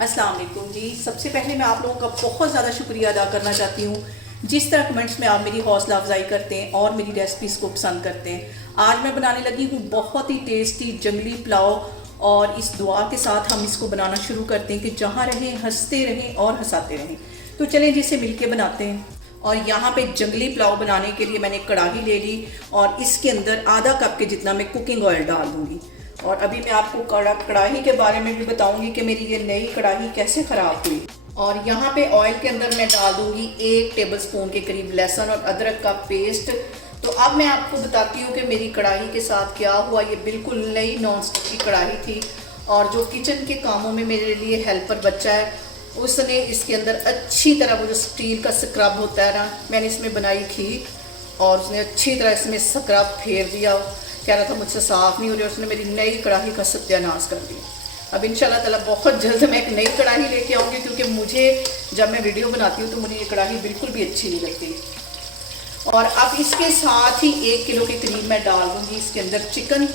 अस्सलाम वालेकुम जी। सबसे पहले मैं आप लोगों का बहुत ज़्यादा शुक्रिया अदा करना चाहती हूँ जिस तरह कमेंट्स में आप मेरी हौसला अफजाई करते हैं और मेरी रेसिपीज़ को पसंद करते हैं। आज मैं बनाने लगी हूँ बहुत ही टेस्टी जंगली पुलाव, और इस दुआ के साथ हम इसको बनाना शुरू करते हैं कि जहाँ रहें हंसते रहें और हंसाते रहें। तो चलें जिसे मिलके बनाते हैं। और यहाँ पे जंगली पुलाव बनाने के लिए मैंने कढ़ाई ले ली और इसके अंदर आधा कप के जितना मैं कुकिंग ऑयल डाल दूँगी। और अभी मैं आपको कढ़ाई के बारे में भी बताऊंगी कि मेरी ये नई कढ़ाई कैसे ख़राब हुई। और यहाँ पे ऑयल के अंदर मैं डाल दूंगी 1 टेबलस्पून के करीब लहसुन और अदरक का पेस्ट। तो अब मैं आपको बताती हूँ कि मेरी कढ़ाई के साथ क्या हुआ। ये बिल्कुल नई नॉन स्टिक की कढ़ाई थी और जो किचन के कामों में मेरे लिए हेल्पर बच्चा है उसने इसके अंदर अच्छी तरह वो जो स्टील का स्क्रब होता है ना, मैंने इसमें बनाई खीर और उसने अच्छी तरह इसमें स्क्रब फेर दिया। कह रहा था मुझसे साफ़ नहीं हो रही, उसने मेरी नई कढ़ाई का सत्यानाश कर दिया। अब इंशाल्लाह ताला बहुत जल्द मैं एक नई कढ़ाई लेके आऊँगी, क्योंकि मुझे जब मैं वीडियो बनाती हूँ तो मुझे ये कढ़ाई बिल्कुल भी अच्छी नहीं लगती। और अब इसके साथ ही 1 किलो के करीब मैं डाल दूँगी इसके अंदर चिकन।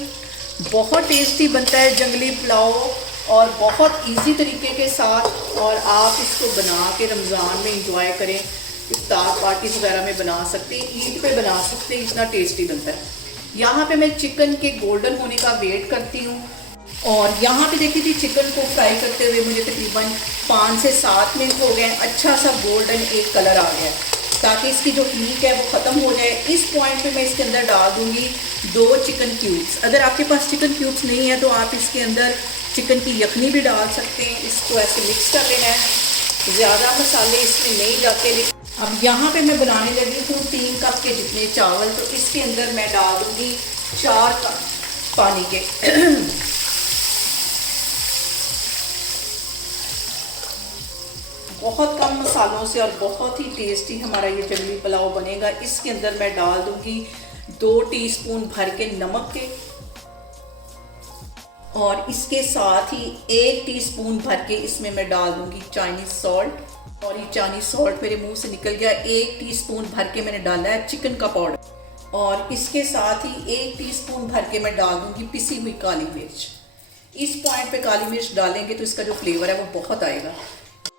बहुत टेस्टी बनता है जंगली पुलाव और बहुत ईजी तरीके के साथ, और आप इसको बना के रमज़ान में इंजॉय करें। इफ्तार पार्टीज़ वगैरह में बना सकते हैं, ईद पे बना सकते हैं, इतना टेस्टी बनता है। यहाँ पे मैं चिकन के गोल्डन होने का वेट करती हूँ। और यहाँ पे देखिए जी, चिकन को फ्राई करते हुए मुझे तकरीबन 5 से 7 मिनट हो गए। अच्छा सा गोल्डन एक कलर आ गया, ताकि इसकी जो हीट है वो ख़त्म हो जाए। इस पॉइंट पे मैं इसके अंदर डाल दूँगी 2 चिकन क्यूब्स। अगर आपके पास चिकन क्यूब्स नहीं है तो आप इसके अंदर चिकन की यखनी भी डाल सकते हैं। इसको ऐसे मिक्स कर लेना है, ज़्यादा मसाले इसमें नहीं जाते। अब यहाँ पे मैं बनाने लगी हूँ 3 कप के जितने चावल। तो इसके अंदर मैं डाल दूँगी 4 कप पानी के। बहुत कम मसालों से और बहुत ही टेस्टी हमारा ये जंगली पुलाव बनेगा। इसके अंदर मैं डाल दूँगी 2 टीस्पून भर के नमक के, और इसके साथ ही 1 टीस्पून भर के इसमें मैं डाल दूँगी चाइनीज़ सॉल्ट। और ये चाइनीज़ सॉल्ट मेरे मुंह से निकल गया। 1 टीस्पून भर के मैंने डाला है चिकन का पाउडर, और इसके साथ ही 1 टीस्पून भर के मैं डाल दूँगी पिसी हुई काली मिर्च। इस पॉइंट पे काली मिर्च डालेंगे तो इसका जो फ्लेवर है वो बहुत आएगा।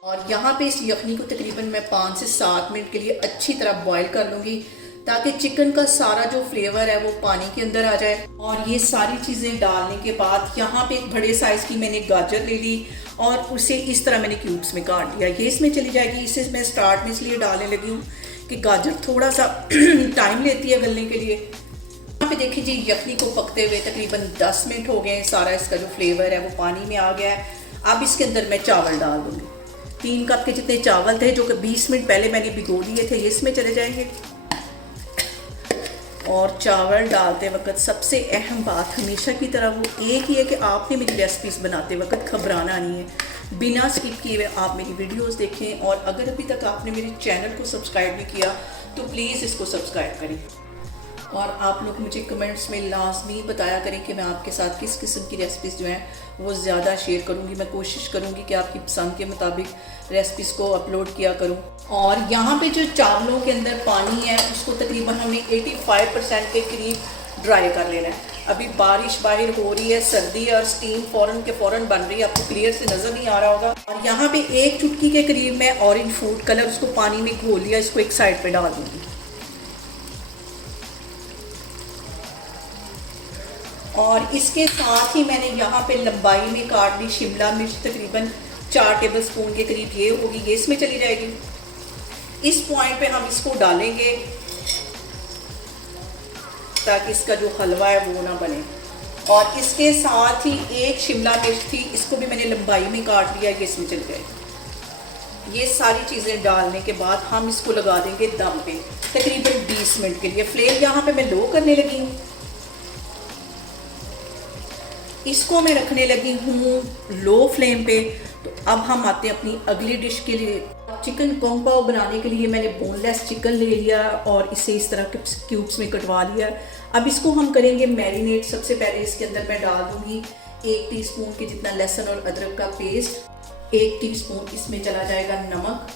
और यहाँ पे इस यखनी को तकरीबन मैं 5 से 7 मिनट के लिए अच्छी तरह बॉईल कर लूँगी, ताकि चिकन का सारा जो फ्लेवर है वो पानी के अंदर आ जाए। और ये सारी चीज़ें डालने के बाद यहाँ पे एक बड़े साइज़ की मैंने गाजर ले ली और उसे इस तरह मैंने क्यूब्स में काट लिया। ये इसमें चली जाएगी। इसे मैं स्टार्ट में इसलिए डालने लगी हूँ कि गाजर थोड़ा सा टाइम लेती है गलने के लिए। यहाँ पे देखिए जी, यखनी को पकते हुए तकरीबन 10 मिनट हो गए। सारा इसका जो फ्लेवर है वो पानी में आ गया है। अब इसके अंदर मैं चावल डाल दूँगी। 3 कप के जितने चावल थे, जो कि 20 मिनट पहले मैंने भिगो दिए थे, ये इसमें चले जाएंगे। और चावल डालते वक्त सबसे अहम बात हमेशा की तरह वो एक ही है कि आपने मेरी रेसिपीज़ बनाते वक्त घबराना नहीं है। बिना स्किप किए हुए आप मेरी वीडियोस देखें। और अगर अभी तक आपने मेरे चैनल को सब्सक्राइब नहीं किया तो प्लीज़ इसको सब्सक्राइब करें। और आप लोग मुझे कमेंट्स में लाजमी बताया करें कि मैं आपके साथ किस किस्म की रेसिपीज़ जो हैं वो ज़्यादा शेयर करूँगी। मैं कोशिश करूँगी कि आपकी पसंद के मुताबिक रेसिपीज़ को अपलोड किया करूँ। और यहाँ पे जो चावलों के अंदर पानी है उसको तकरीबन हमने 85% के करीब ड्राई कर लेना है। अभी बारिश बाहर हो रही है, सर्दी है, और स्टीम फ़ौरन के फ़ौरन बन रही है, आपको क्लियर से नज़र नहीं आ रहा होगा। और यहाँ पे 1 चुटकी के करीब मैं ऑरेंज फूड कलर उसको पानी में घोल लिया, इसको एक साइड पर डाल दूँगी। और इसके साथ ही मैंने यहाँ पे लंबाई में काट ली शिमला मिर्च, तकरीबन 4 टेबलस्पून के करीब ये होगी, ये इसमें चली जाएगी। इस पॉइंट पे हम इसको डालेंगे ताकि इसका जो हलवा है वो ना बने। और इसके साथ ही 1 शिमला मिर्च थी, इसको भी मैंने लंबाई में काट लिया, ये इसमें चल जाएगी। ये सारी चीज़ें डालने के बाद हम इसको लगा देंगे दम पे तकरीबन 20 मिनट के लिए। फ्लेम यहाँ पे मैं लो करने लगी हूँ। इसको मैं रखने लगी हूँ लो फ्लेम पे। तो अब हम आते हैं अपनी अगली डिश के लिए। चिकन कॉन्ग पाव बनाने के लिए मैंने बोनलेस चिकन ले लिया और इसे इस तरह के क्यूब्स में कटवा लिया। अब इसको हम करेंगे मैरिनेट। सबसे पहले इसके अंदर मैं डाल दूँगी 1 टीस्पून के जितना लहसुन और अदरक का पेस्ट। 1 टीस्पून इसमें चला जाएगा नमक।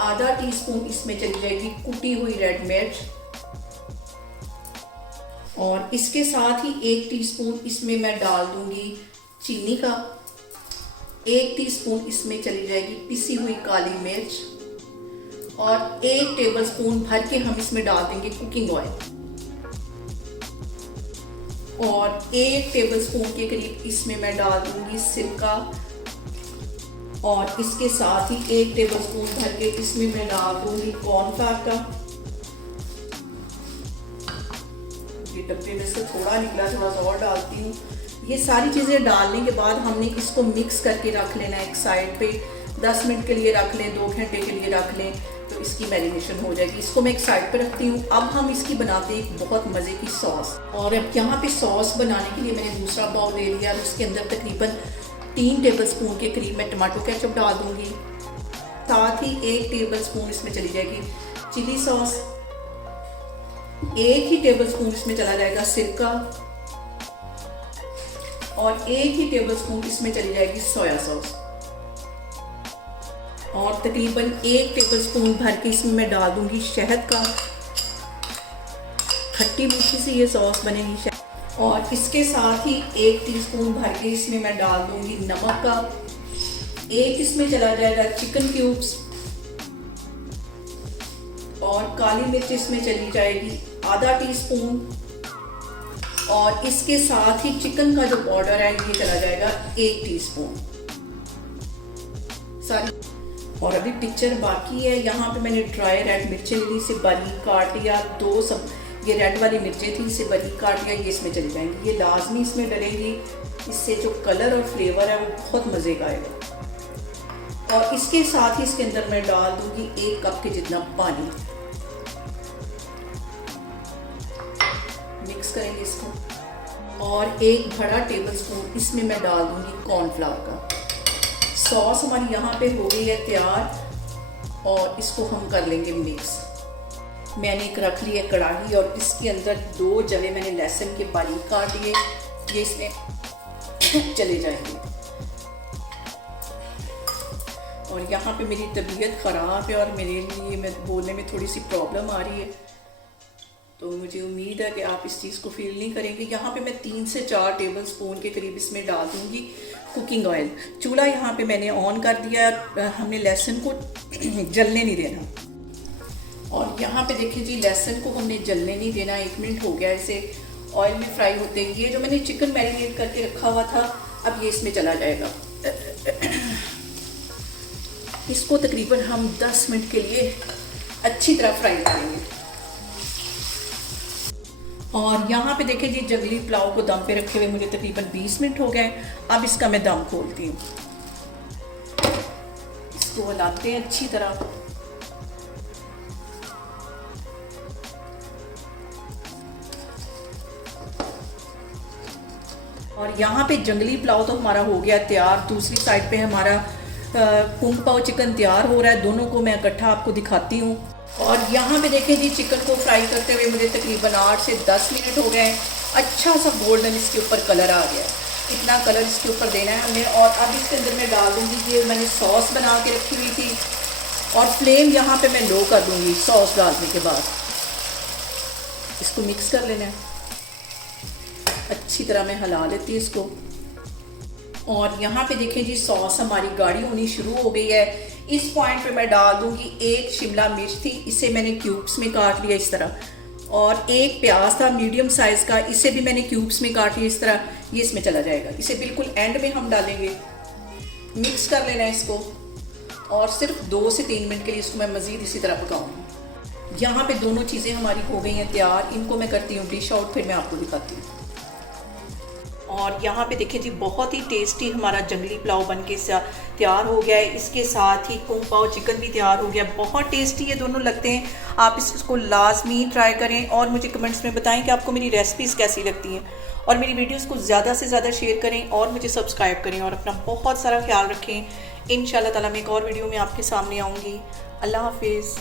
आधा टीस्पून इसमें चली जाएगी कुटी हुई रेड मिर्च। और इसके साथ ही 1 टीस्पून इसमें मैं डाल दूंगी चीनी का। 1 टीस्पून इसमें चली जाएगी पिसी हुई काली मिर्च और 1 टेबलस्पून भर के हम इसमें डाल देंगे कुकिंग ऑयल और 1 टेबलस्पून के करीब इसमें मैं डाल दूंगी सिरका और इसके साथ ही 1 टेबलस्पून भर के इसमें मैं डाल दूंगी कॉर्नफ्लावर का। ये डब्बे में से थोड़ा निकला, थोड़ा सा और डालती हूँ। ये सारी चीज़ें डालने के बाद हमने इसको मिक्स करके रख लेना है एक साइड पे। 10 मिनट के लिए रख लें, 2 घंटे के लिए रख लें तो इसकी मैरिनेशन हो जाएगी। इसको मैं एक साइड पे रखती हूँ। अब हम इसकी बनाते हैं एक बहुत मज़े की सॉस। और अब यहाँ पे सॉस बनाने के लिए मैंने दूसरा बाउल ले लिया और उसके अंदर तकरीबन 3 टेबलस्पून के करीब मैं टमाटो केचप डाल दूँगी। साथ ही 1 टेबलस्पून इसमें चली जाएगी चिली सॉस, 1 ही टेबलस्पून इसमें चला जाएगा सिरका और 1 ही टेबलस्पून इसमें चली जाएगी सोया सॉस और तकरीबन 1 टेबलस्पून भर के इसमें मैं डाल दूंगी शहद का। खट्टी मीठी सी ये सॉस बनेगी। और इसके साथ ही 1 टीस्पून भर के इसमें मैं डाल दूंगी नमक का। 1 इसमें चला जाएगा चिकन क्यूब्स और काली मिर्च इसमें चली जाएगी आधा टीस्पून और इसके साथ ही चिकन का जो पाउडर है ये चला जाएगा 1 टीस्पून सारी। और अभी पिक्चर बाकी है। यहाँ पे मैंने ड्राई रेड मिर्चें ली, इसे बारीक काट लिया। 2 सब ये रेड वाली मिर्चें थी, इसे बारीक काट लिया। ये इसमें चली जाएंगी, ये लाजमी इसमें डलेंगी। इससे जो कलर और फ्लेवर है वो बहुत मज़े का आएगा। और इसके साथ ही इसके अंदर मैं डाल दूंगी 1 कप के जितना पानी। मिक्स करेंगे इसको और 1 बड़ा टेबलस्पून इसमें मैं डाल दूंगी कॉर्नफ्लावर का। सॉस हमारी यहाँ पे हो गई है तैयार और इसको हम कर लेंगे मिक्स। मैंने एक रख ली है कढ़ाई और इसके अंदर 2 जवे मैंने लहसुन के बारीक काट लिए, ये इसमें चले जाएंगे। और यहाँ पे मेरी तबीयत ख़राब है और मेरे लिए मैं बोलने में थोड़ी सी प्रॉब्लम आ रही है, तो मुझे उम्मीद है कि आप इस चीज़ को फील नहीं करेंगे। यहाँ पे मैं 3 से 4 टेबलस्पून के करीब इसमें डाल दूँगी कुकिंग ऑयल। चूल्हा यहाँ पे मैंने ऑन कर दिया, हमने लहसुन को जलने नहीं देना। और यहाँ पे देखिए जी, लहसुन को हमने जलने नहीं देना। 1 मिनट हो गया इसे ऑयल में फ्राई होते। ये जो मैंने चिकन मैरिनेट करके रखा हुआ था, अब ये इसमें चला जाएगा। इसको तकरीबन हम 10 मिनट के लिए अच्छी तरह फ्राई करेंगे। और यहाँ पे देखिए जी, जंगली पुलाव को दम पे रखे हुए मुझे तकरीबन 20 मिनट हो गए। अब इसका मैं दम खोलती हूँ। इसको हिलाते हैं अच्छी तरह। और यहाँ पे जंगली पुलाव तो हमारा हो गया तैयार। दूसरी साइड पे हमारा कुंग पाव चिकन तैयार हो रहा है। दोनों को मैं इकट्ठा आपको दिखाती हूँ। और यहाँ पे देखें जी, चिकन को फ्राई करते हुए मुझे तकरीबन 8 से 10 मिनट हो गए। अच्छा सा गोल्डन इसके ऊपर कलर आ गया। इतना कलर इसके ऊपर देना है हमने। और अब इसके अंदर मैं डाल दूँगी, ये मैंने सॉस बना के रखी हुई थी और फ्लेम यहाँ पे मैं लो कर दूँगी। सॉस डालने के बाद इसको मिक्स कर लेना है अच्छी तरह। मैं हिला लेती हूँ इसको। और यहाँ पे देखें जी, सॉस हमारी गाढ़ी होनी शुरू हो गई है। इस पॉइंट पे मैं डाल दूंगी 1 शिमला मिर्च थी, इसे मैंने क्यूब्स में काट लिया इस तरह। और 1 प्याज था मीडियम साइज़ का, इसे भी मैंने क्यूब्स में काट लिया इस तरह। ये इसमें चला जाएगा। इसे बिल्कुल एंड में हम डालेंगे। मिक्स कर लेना है इसको और सिर्फ 2 से 3 मिनट के लिए इसको मैं मज़ीद इसी तरह पकाऊंगी। यहाँ पे दोनों चीज़ें हमारी हो गई हैं तैयार। इनको मैं करती हूँ डिश आउट, फिर मैं आपको दिखाती हूँ। और यहाँ पे देखिए जी, बहुत ही टेस्टी हमारा जंगली पुलाव बन के तैयार हो गया है। इसके साथ ही कुंग पाव चिकन भी तैयार हो गया। बहुत टेस्टी ये दोनों लगते हैं। आप इसको लाजमी ट्राई करें और मुझे कमेंट्स में बताएं कि आपको मेरी रेसिपीज़ कैसी लगती हैं। और मेरी वीडियोस को ज़्यादा से ज़्यादा शेयर करें और मुझे सब्सक्राइब करें और अपना बहुत सारा ख्याल रखें। इंशाल्लाह ताला मैं एक और वीडियो में आपके सामने आऊँगी। अल्लाह हाफिज़।